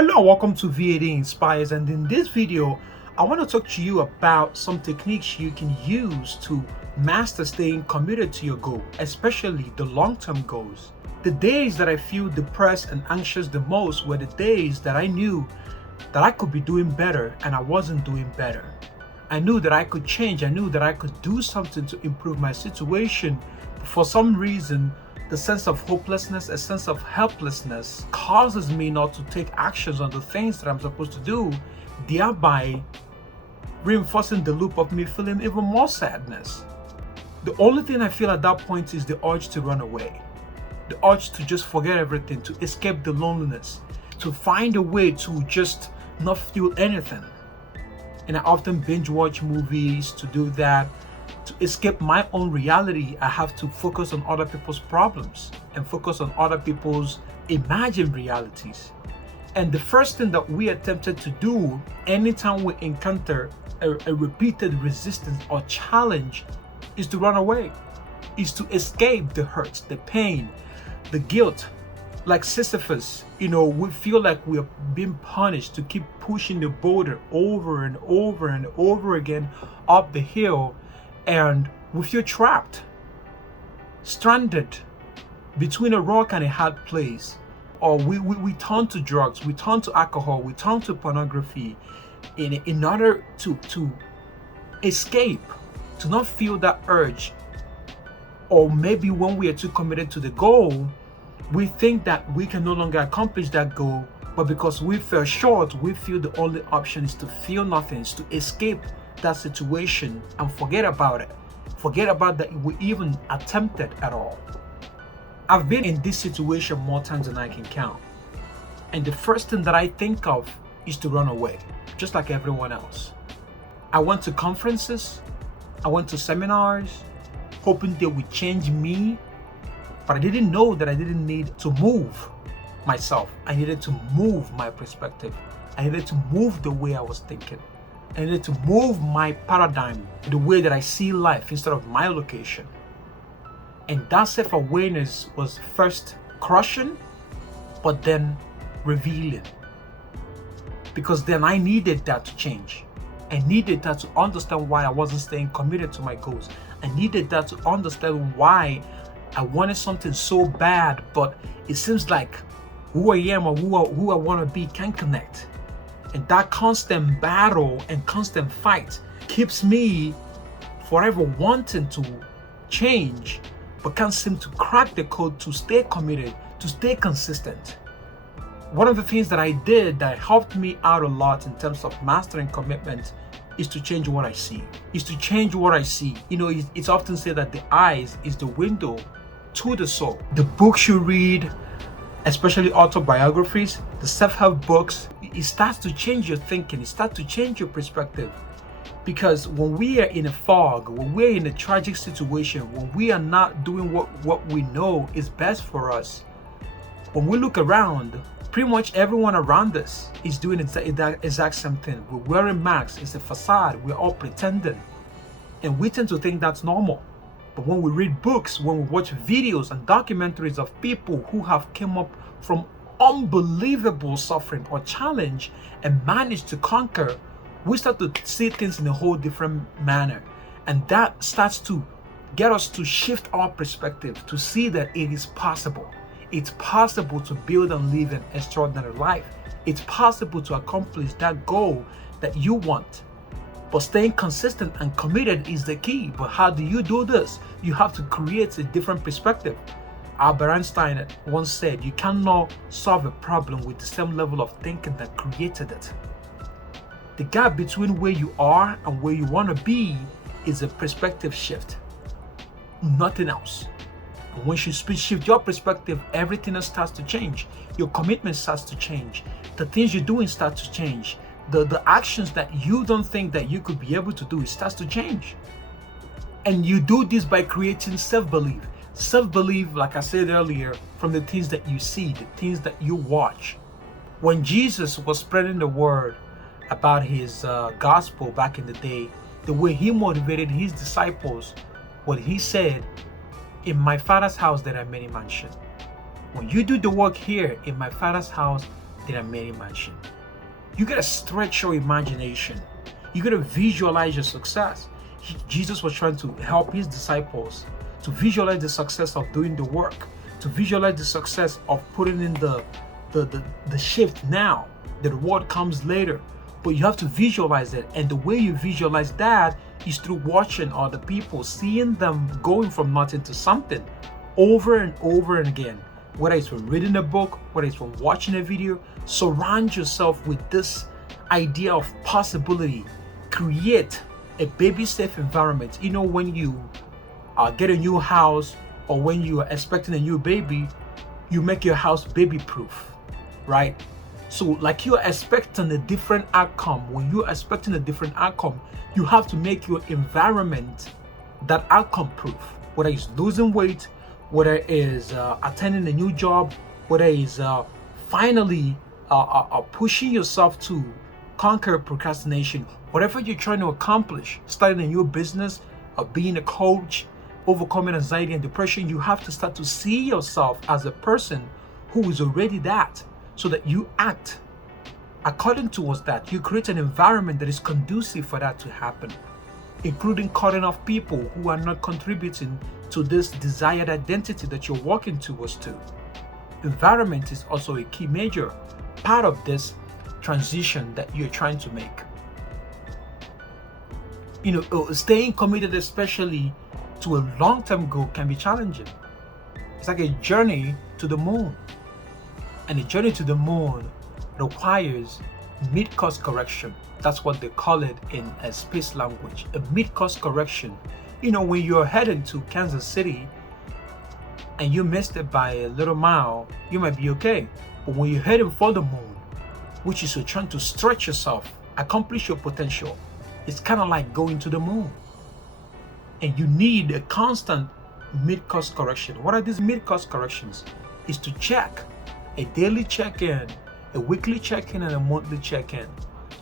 Hello and welcome to Veddiinspires, and in this video I want to talk to you about some techniques you can use to master staying committed to your goal, especially the long-term goals. The days that I feel depressed and anxious the most were the days that I knew that I could be doing better and I wasn't doing better. I knew that I could change, I knew that I could do something to improve my situation. For some reason, the sense of hopelessness, a sense of helplessness causes me not to take actions on the things that I'm supposed to do, thereby reinforcing the loop of me feeling even more sadness. The only thing I feel at that point is the urge to run away, the urge to just forget everything, to escape the loneliness, to find a way to just not feel anything. And I often binge watch movies to do that. To escape my own reality, I have to focus on other people's problems and focus on other people's imagined realities. And the first thing that we attempted to do anytime we encounter a repeated resistance or challenge is to run away, is to escape the hurt, the pain, the guilt. Like Sisyphus, we feel like we're being punished to keep pushing the boulder over and over and over again up the hill. And we feel trapped, stranded between a rock and a hard place. Or we turn to drugs, we turn to alcohol, we turn to pornography in order to escape, to not feel that urge. Or maybe when we are too committed to the goal, we think that we can no longer accomplish that goal, but because we fell short, we feel the only option is to feel nothing, is to escape that situation and forget about it. Forget about that we even attempted at all. I've been in this situation more times than I can count. And the first thing that I think of is to run away, just like everyone else. I went to conferences, I went to seminars, hoping they would change me, but I didn't know that I didn't need to move myself. I needed to move my perspective. I needed to move the way I was thinking. I needed to move my paradigm, the way that I see life instead of my location. And that self-awareness was first crushing, but then revealing. Because then I needed that to change. I needed that to understand why I wasn't staying committed to my goals. I needed that to understand why I wanted something so bad, but it seems like who I am or who I want to be can't connect. And that constant battle and constant fight keeps me forever wanting to change, but can't seem to crack the code to stay committed, to stay consistent. One of the things that I did that helped me out a lot in terms of mastering commitment is to change what I see. It's often said that the eyes is the window to the soul. The books you read, especially autobiographies, the self-help books, it starts to change your thinking, it starts to change your perspective. Because when we are in a fog, when we're in a tragic situation, when we are not doing what we know is best for us, when we look around, pretty much everyone around us is doing that exact same thing. We're wearing masks, it's a facade, we're all pretending. And we tend to think that's normal. But when we read books, when we watch videos and documentaries of people who have come up from unbelievable suffering or challenge and managed to conquer, we start to see things in a whole different manner. And that starts to get us to shift our perspective, to see that it is possible. It's possible to build and live an extraordinary life. It's possible to accomplish that goal that you want. But staying consistent and committed is the key. But how do you do this? You have to create a different perspective. Albert Einstein once said, you cannot solve a problem with the same level of thinking that created it. The gap between where you are and where you want to be is a perspective shift. Nothing else. And once you shift your perspective, everything else starts to change. Your commitment starts to change. The things you're doing start to change. The actions that you don't think that you could be able to do, it starts to change. And you do this by creating self-belief. Self-belief, like I said earlier, from the things that you see, the things that you watch. When Jesus was spreading the word about his gospel back in the day, the way he motivated his disciples, what he said, in my Father's house there are many mansions. When you do the work here in my Father's house, in a many mansion. You gotta stretch your imagination. You gotta visualize your success. Jesus was trying to help his disciples to visualize the success of doing the work, to visualize the success of putting in the shift now. The reward comes later, but you have to visualize it. And the way you visualize that is through watching other people, seeing them going from nothing to something over and over and again. Whether it's from reading a book, whether it's from watching a video, surround yourself with this idea of possibility. Create a baby-safe environment. You know, when you get a new house or when you are expecting a new baby, you make your house baby-proof, right? So like you're expecting a different outcome. When you're expecting a different outcome, you have to make your environment that outcome proof. Whether it's losing weight, whether it is attending a new job, whether it is finally pushing yourself to conquer procrastination, whatever you're trying to accomplish, starting a new business, being a coach, overcoming anxiety and depression, you have to start to see yourself as a person who is already that, so that you act according towards that. You create an environment that is conducive for that to happen, including cutting off people who are not contributing to this desired identity that you're working towards to. Environment is also a key major part of this transition that you're trying to make. You know, staying committed, especially to a long-term goal, can be challenging. It's like a journey to the moon. And a journey to the moon requires mid-course correction. That's what they call it in a space language, a mid-course correction. You know, when you're heading to Kansas City and you missed it by a little mile, you might be okay. But when you're heading for the moon, which is you're trying to stretch yourself, accomplish your potential, it's kind of like going to the moon. And you need a constant mid-course correction. What are these mid-course corrections? Is to check a daily check-in, a weekly check-in, and a monthly check-in.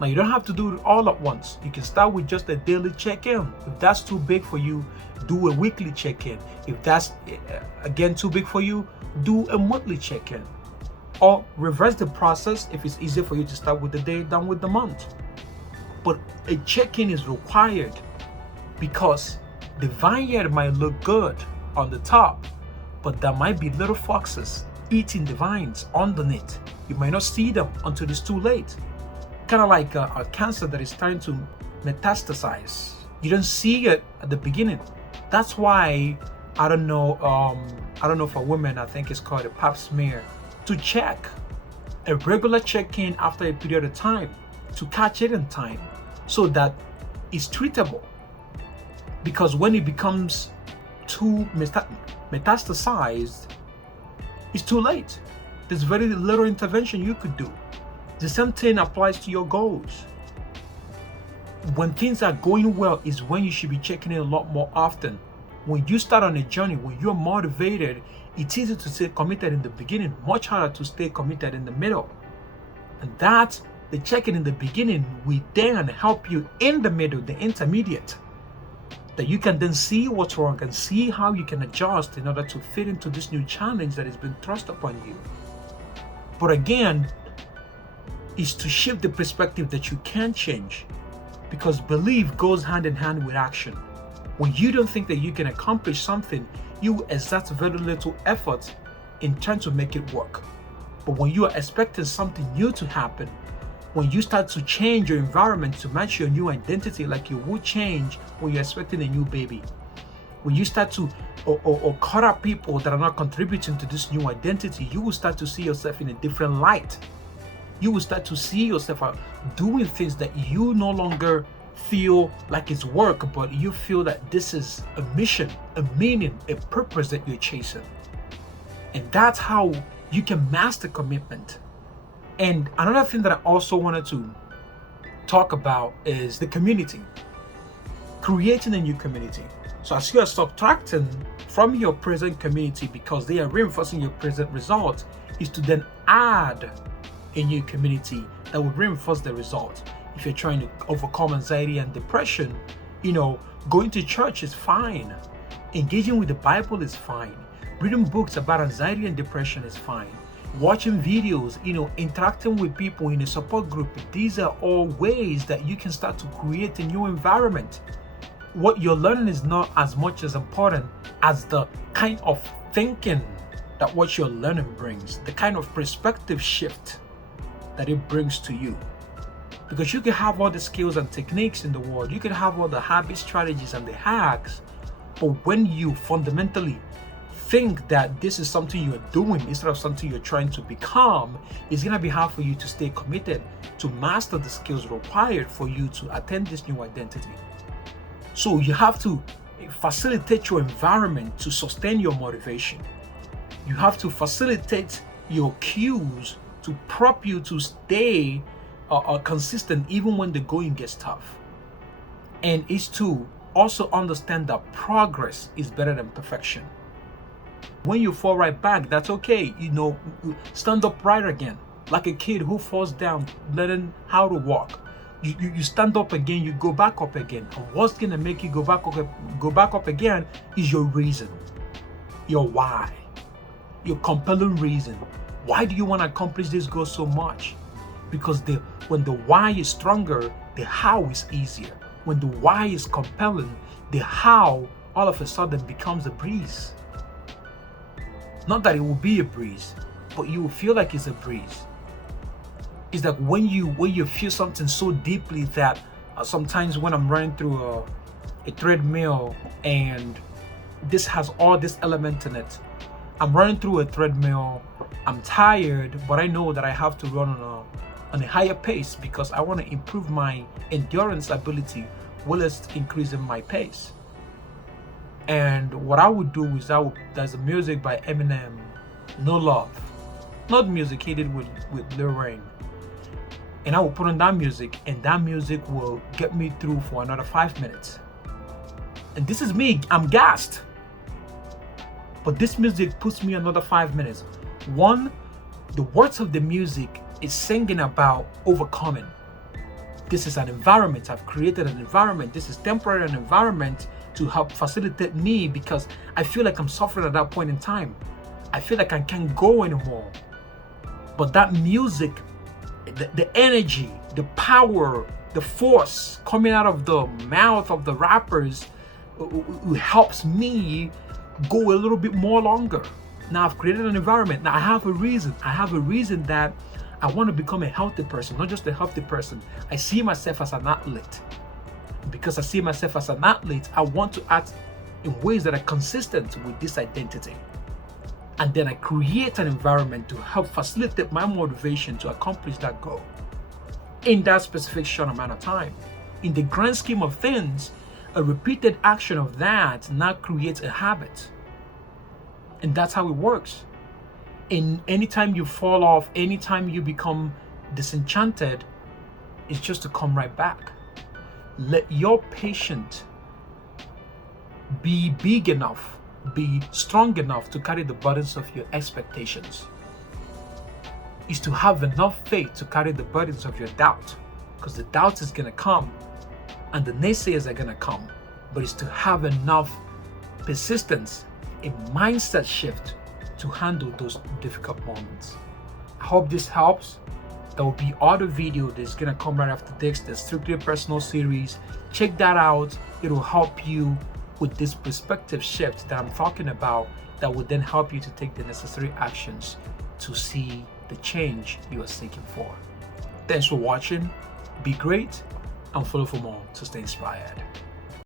Now, you don't have to do it all at once. You can start with just a daily check-in. If that's too big for you, do a weekly check-in. If that's, again, too big for you, do a monthly check-in. Or reverse the process if it's easier for you to start with the day than with the month. But a check-in is required because the vineyard might look good on the top, but there might be little foxes eating the vines underneath. You might not see them until it's too late. Kind of like a cancer that is starting to metastasize. You don't see it at the beginning. That's why I don't know for women, I think it's called a pap smear, to check a regular check-in after a period of time to catch it in time so that it's treatable. Because when it becomes too metastasized, it's too late. There's very little intervention you could do. The same thing applies to your goals. When things are going well is when you should be checking in a lot more often. When you start on a journey, when you're motivated, it's easy to stay committed in the beginning, much harder to stay committed in the middle. And that, the check-in in the beginning will then help you in the middle, the intermediate, that you can then see what's wrong and see how you can adjust in order to fit into this new challenge that has been thrust upon you. But again, is to shift the perspective that you can change, because belief goes hand in hand with action. When you don't think that you can accomplish something, you exert very little effort in trying to make it work. But when you are expecting something new to happen, when you start to change your environment to match your new identity, like you would change when you're expecting a new baby, when you start to or cut out people that are not contributing to this new identity, you will start to see yourself in a different light. You will start to see yourself doing things that you no longer feel like it's work, but you feel that this is a mission, a meaning, a purpose that you're chasing. And that's how you can master commitment. And another thing that I also wanted to talk about is the community. Creating a new community. So as you are subtracting from your present community because they are reinforcing your present result, is to then add a new community that will reinforce the result. If you're trying to overcome anxiety and depression, going to church is fine. Engaging with the Bible is fine. Reading books about anxiety and depression is fine. watching videos, interacting with people in a support group. These are all ways that you can start to create a new environment. What you're learning is not as much as important as the kind of thinking that what you're learning brings, the kind of perspective shift that it brings to you. Because you can have all the skills and techniques in the world, you can have all the habit strategies and the hacks, but when you fundamentally think that this is something you're doing instead of something you're trying to become, it's going to be hard for you to stay committed to master the skills required for you to attain this new identity. So you have to facilitate your environment to sustain your motivation. You have to facilitate your cues to prop you to stay consistent even when the going gets tough. And it's to also understand that progress is better than perfection. When you fall right back, that's okay. Stand up right again. Like a kid who falls down, learning how to walk. You stand up again, you go back up again. And what's gonna make you go back up again is your reason, your why, your compelling reason. Why do you want to accomplish this goal so much? Because when the why is stronger, the how is easier. When the why is compelling, the how all of a sudden becomes a breeze. Not that it will be a breeze, but you will feel like it's a breeze. It's like when you feel something so deeply that sometimes when I'm running through a treadmill and this has all this element in it, I'm running through a treadmill, I'm tired, but I know that I have to run on a higher pace because I want to improve my endurance ability whilst increasing my pace. And what I would do is there's a music by Eminem, No Love, not music he did with Lil Wayne, and I will put on that music, and that music will get me through for another 5 minutes. And this is me, I'm gassed, but this music puts me another 5 minutes. One, the words of the music is singing about overcoming. This is an environment. I've created an environment. This is temporary, an environment to help facilitate me because I feel like I'm suffering at that point in time. I feel like I can't go anymore. But that music, the energy, the power, the force coming out of the mouth of the rappers helps me go a little bit more longer. Now I've created an environment. Now I have a reason. I have a reason that I want to become a healthy person, not just a healthy person. I see myself as an athlete. Because I see myself as an athlete, I want to act in ways that are consistent with this identity. And then I create an environment to help facilitate my motivation to accomplish that goal in that specific short amount of time. In the grand scheme of things, a repeated action of that now creates a habit. And that's how it works. And anytime you fall off, anytime you become disenchanted, it's just to come right back. Let your patience be big enough, be strong enough to carry the burdens of your expectations. Is to have enough faith to carry the burdens of your doubt, because the doubt is going to come and the naysayers are going to come, but it's to have enough persistence, a mindset shift to handle those difficult moments. I hope this helps. There will be other video that's gonna come right after this, the Strictly Personal series. Check that out. It will help you with this perspective shift that I'm talking about, that will then help you to take the necessary actions to see the change you are seeking for. Thanks for watching. Be great and follow for more to stay inspired.